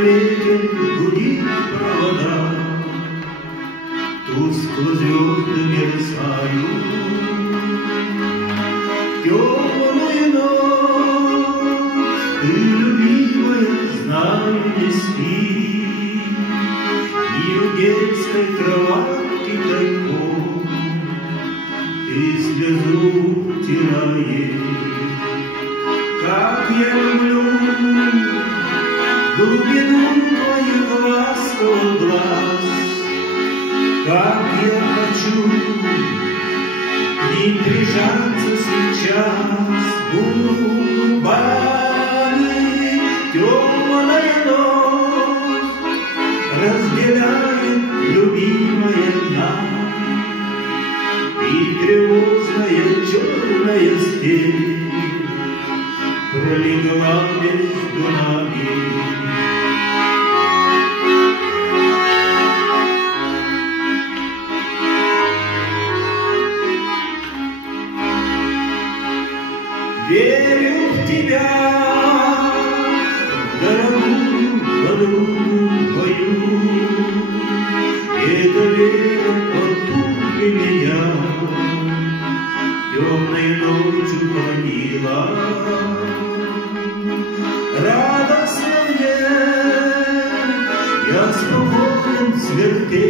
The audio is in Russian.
ветер гудит провода, тускло звезды мерцают. Темную ночь ты, любимая, знай, не спи, и в детской кроватке тайком ты слезу утираешь. Как я люблю глубину твоих ласковых глаз, как я хочу к ним прижаться сейчас губами. Темная ночь разделяет любимая нас, и тревожная черная степь пролегла между нами. Верю в тебя, дорогую подругу мою, эта вера потупли меня, темной ночью хранила. Радостно мне, я спокоен в смерти.